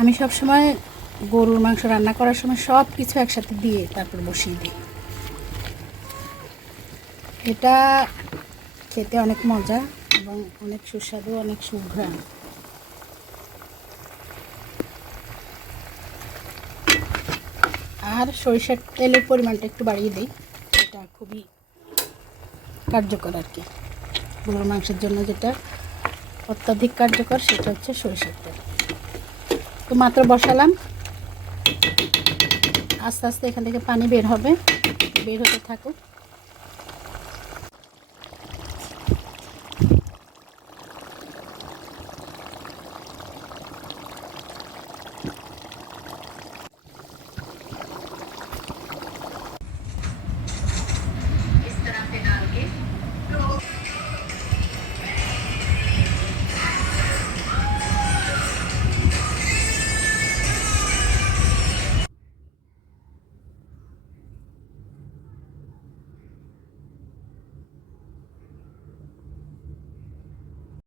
আমি সব সময় গরুর মাংস রান্না করার সময় সব কিছু একসাথে দিয়ে তারপর বসিয়ে দিই। এটা খেতে অনেক মজা এবং অনেক সুস্বাদু, অনেক সুঘ্রাণ। আর সরিষার তেলের পরিমাণটা একটু বাড়িয়ে দিই, এটা খুবই কার্যকর আর কি। গরুর মাংসের জন্য যেটা অত্যাধিক কার্যকর সেটা হচ্ছে সরিষার তেল। তো মাত্র বসালাম, আস্তে আস্তে এখান থেকে পানি বের হবে, বের হতে থাকুক।